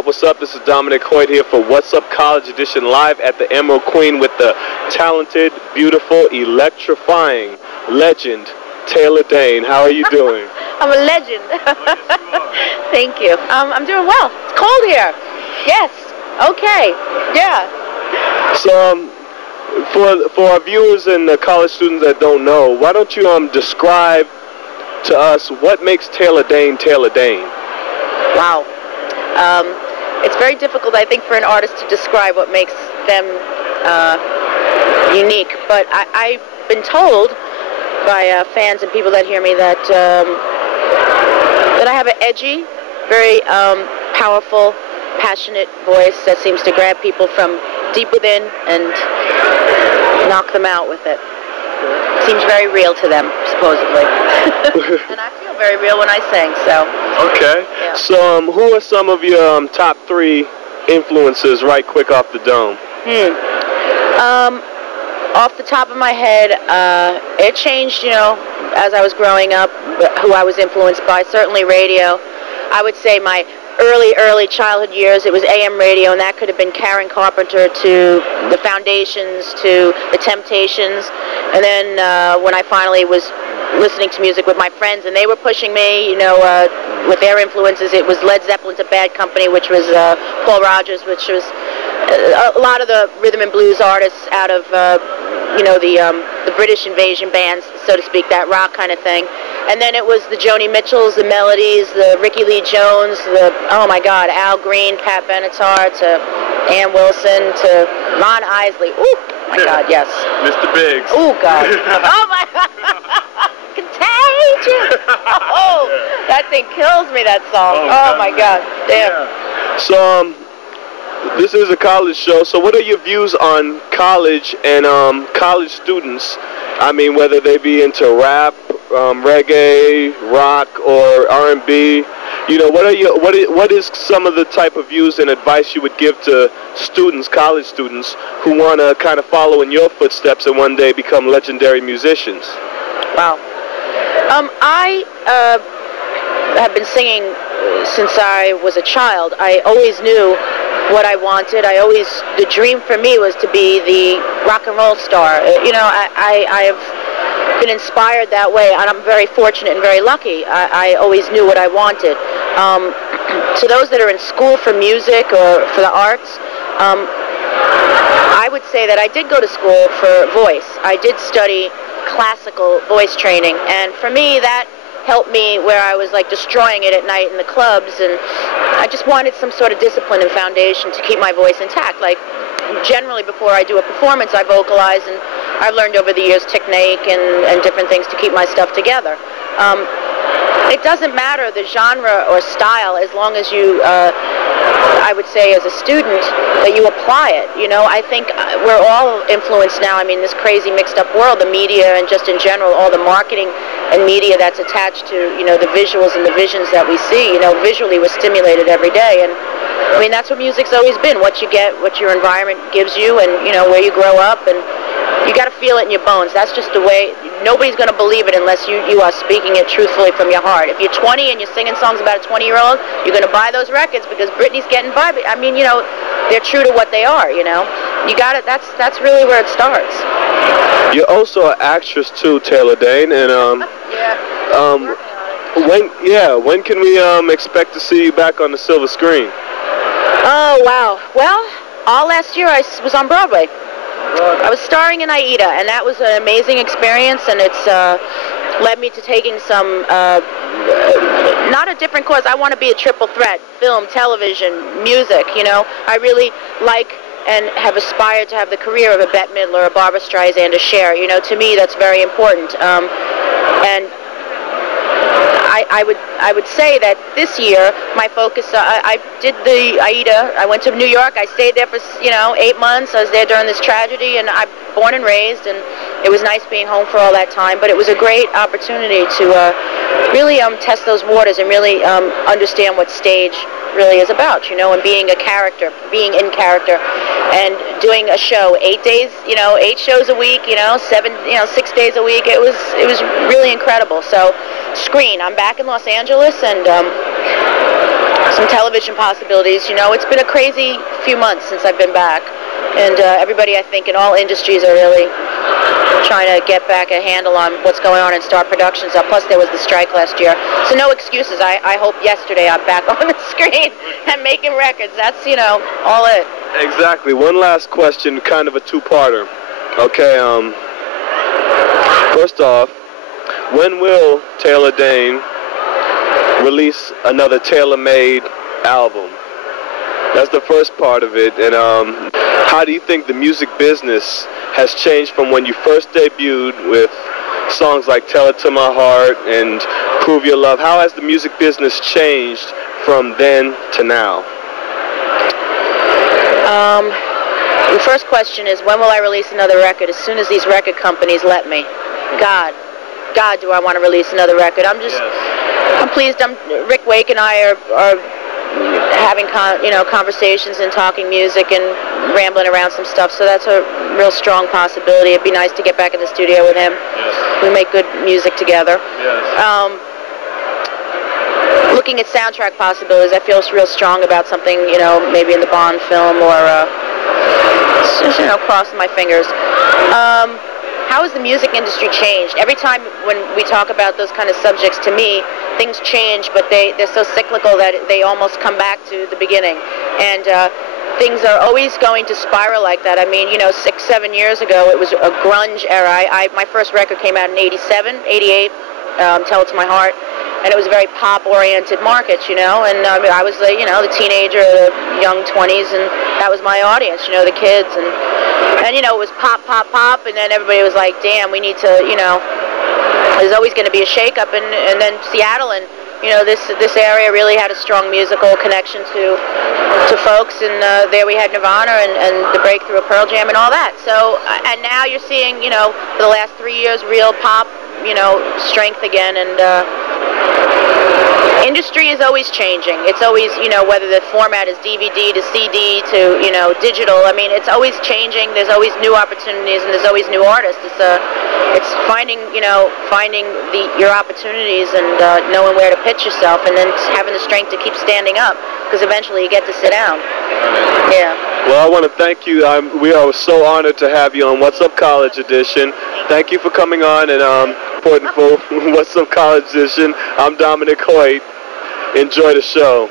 up, what's up? This is Dominic Hoyt here for What's Up College Edition live at the Emerald Queen with the talented, beautiful, electrifying legend, Taylor Dane. How are you doing? I'm a legend. Thank you. I'm doing well. It's cold here. Yes. Okay. Yeah. So, for our viewers and college students that don't know, why don't you describe to us what makes Taylor Dane Taylor Dane? Wow. It's very difficult, I think, for an artist to describe what makes them unique. But I've been told by fans and people that hear me that that I have an edgy, very powerful, passionate voice that seems to grab people from deep within and knock them out with it. Seems very real to them, supposedly. And I feel very real when I sing, so. Okay. Yeah. So who are some of your top 3 influences right quick off the dome? Off the top of my head, it changed, you know, as I was growing up, who I was influenced by. Certainly radio. I would say my early childhood years, it was AM radio, and that could have been Karen Carpenter to the Foundations to the Temptations. And then when I finally was listening to music with my friends, and they were pushing me, you know, with their influences, it was Led Zeppelin to Bad Company, which was Paul Rodgers, which was a lot of the rhythm and blues artists out of, you know, the British invasion bands, so to speak, that rock kind of thing. And then it was the Joni Mitchells, the Melodies, the Ricky Lee Jones, the, oh my God, Al Green, Pat Benatar, to Ann Wilson, to Ron Isley. Ooh, my God, yes. Mr. Biggs. Oh, God. Oh, my God. Contagious. Oh, that thing kills me, that song. Oh, my God. Damn. Yeah. So, this is a college show, so what are your views on college and college students? I mean, whether they be into rap, reggae, rock, or R&B. You know, what is some of the type of views and advice you would give to students, college students, who want to kind of follow in your footsteps and one day become legendary musicians? Wow. I have been singing since I was a child. I always knew what I wanted. The dream for me was to be the rock and roll star. You know, I have been inspired that way, and I'm very fortunate and very lucky. I always knew what I wanted. To those that are in school for music or for the arts, I would say that I did go to school for voice. I did study classical voice training, and for me that helped me where I was like destroying it at night in the clubs, and I just wanted some sort of discipline and foundation to keep my voice intact. Like generally before I do a performance I vocalize, and I've learned over the years technique and different things to keep my stuff together. It doesn't matter the genre or style as long as you, I would say as a student, that you apply it. You know, I think we're all influenced now. I mean, this crazy mixed up world, the media and just in general, all the marketing and media that's attached to, you know, the visuals and the visions that we see. You know, visually we're stimulated every day. And I mean, that's what music's always been. What you get, what your environment gives you, and, you know, where you grow up, and you got to feel it in your bones. That's just the way. Nobody's going to believe it unless you are speaking it truthfully from your heart. If you're 20 and you're singing songs about a 20-year-old, you're going to buy those records because Britney's getting by. I mean, you know, they're true to what they are, you know. You got it. That's really where it starts. You're also an actress too, Taylor Dane, and when can we expect to see you back on the silver screen? Oh, wow. Well, all last year I was on Broadway. I was starring in Aida, and that was an amazing experience, and it's led me to taking some, not a different course. I want to be a triple threat: film, television, music, you know. I really like and have aspired to have the career of a Bette Midler, a Barbra Streisand, a Cher. You know, to me that's very important. And I would say that this year my focus, I did the Aida. I went to New York. I stayed there for 8 months. I was there during this tragedy, and I'm born and raised, and it was nice being home for all that time. But it was a great opportunity to really test those waters and really understand what stage really is about, and being a character, being in character, and doing a show 8 days, 8 shows a week, 6 days a week. It was really incredible. So, screen. I'm back in Los Angeles, and some television possibilities. You know, it's been a crazy few months since I've been back, and everybody, I think, in all industries are really trying to get back a handle on what's going on and start productions up. Plus, there was the strike last year, so no excuses. I hope yesterday I'm back on the screen and making records. That's, you know, all it. Exactly. One last question, kind of a two-parter. Okay. First off, when will Taylor Dane release another tailor-made album? That's the first part of it. And how do you think the music business has changed from when you first debuted with songs like Tell It to My Heart and Prove Your Love? How has the music business changed from then to now? The first question is, when will I release another record? As soon as these record companies let me. God, do I want to release another record? I'm pleased. Rick Wake and I are having conversations and talking music and rambling around some stuff, so that's a real strong possibility. It'd be nice to get back in the studio with him. Yes. We make good music together. Yes. Looking at soundtrack possibilities, I feel real strong about something, you know, maybe in the Bond film or crossing my fingers. How has the music industry changed? Every time when we talk about those kind of subjects, to me, things change, but they're so cyclical that they almost come back to the beginning. And things are always going to spiral like that. I mean, you know, 6-7 years ago, it was a grunge era. My first record came out in 87, 88, Tell It to My Heart. And it was a very pop-oriented market, you know, and I was, the teenager, the young 20s, and that was my audience, you know, the kids, and you know, it was pop, pop, pop, and then everybody was like, damn, we need to, you know, there's always going to be a shake-up, and then Seattle, and, you know, this area really had a strong musical connection to folks, and there we had Nirvana and the breakthrough of Pearl Jam and all that. So, and now you're seeing, you know, for the last 3 years, real pop, you know, strength again, and industry is always changing. It's always, you know, whether the format is DVD to CD to, you know, digital. I mean, it's always changing. There's always new opportunities, and there's always new artists. It's finding your opportunities and knowing where to pitch yourself, and then having the strength to keep standing up, because eventually you get to sit down. Yeah. Well, I want to thank you. We are so honored to have you on What's Up College Edition. Thank you for coming on and reporting for What's Up College Edition. I'm Dominic Hoyt. Enjoy the show.